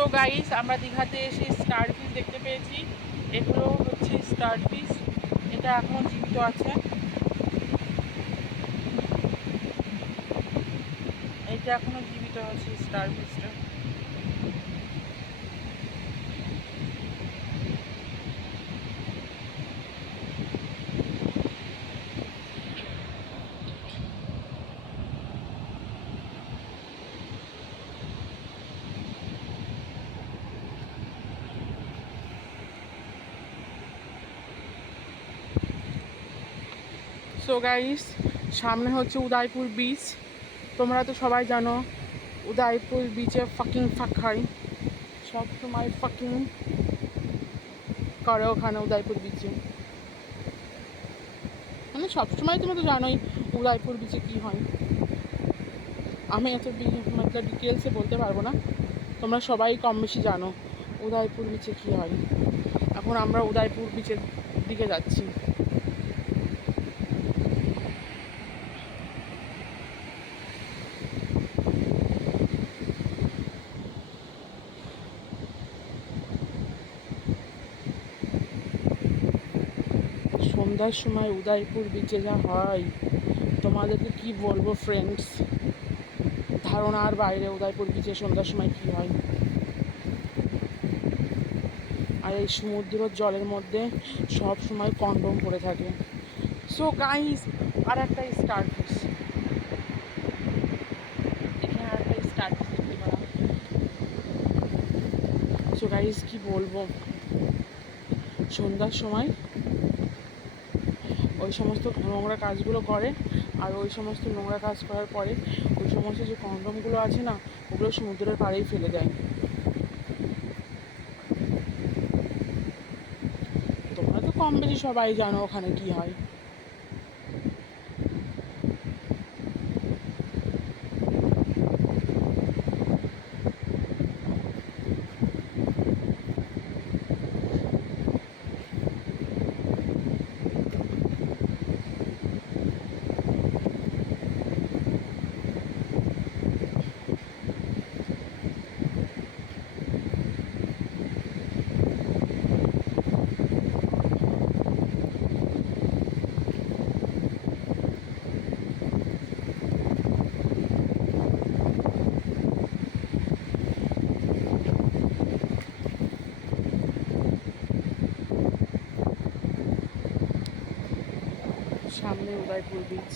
So guys, আমরা দীঘাতে এসে স্টার ফিশ দেখতে পেয়েছি। এগুলো হচ্ছে স্টার ফিশ, এটা এখনো জীবিত আছে। এটা এখনো জীবিত আছে স্টার ফিশটা। সো গাইস, সামনে হচ্ছে উদয়পুর বিচ। তোমরা তো সবাই জানো উদয়পুর বিচে ফাকিং ফাক হয়, সব সময় ফাকিং করে ওখানে উদয়পুর বিচে। মানে সবসময় তুমি তো জানোই উদয়পুর বিচে কী হয়। আমি এত মতলব ডিটেলসে বলতে পারবো না, তোমরা সবাই কম বেশি জানো উদয়পুর বিচে কী হয়। এখন আমরা উদয়পুর বিচের দিকে যাচ্ছি। সন্ধ্যার সময় উদয়পুর বিচে যা হয় তোমাদেরকে কি বলবো ফ্রেন্ডস, ধারণার বাইরে উদয়পুর বিচে সন্ধ্যার সময় কী হয়। আর এই সমুদ্রের জলের মধ্যে সব সময় কন্ডম পড়ে থাকে। সো গাইস, আর একটা স্টার ফিশ, এখানে আর একটা স্টার ফিশ দেখতে পেলাম। সো গাইস, কি বলবো, সন্ধ্যার সময় ওই সমস্ত নোংরা কাজগুলো করে, আর ওই সমস্ত নোংরা কাজ করার পরে ওই সমস্ত যে কন্ডমগুলো আছে না, ওগুলো সমুদ্রের পাড়েই ফেলে দেয়। তোমরা তো কম বেশি সবাই জানো ওখানে কি হয়। সামনে উদয়পুর বিচ।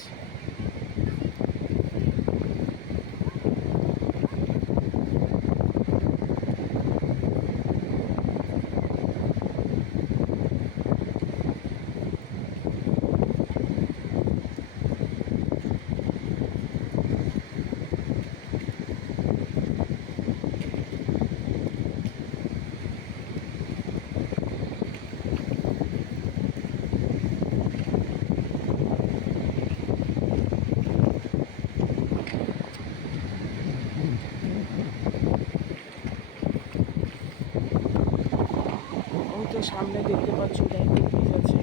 ওই তো সামনে দেখতে পাচ্ছ উদয়পুর বিচ আছে।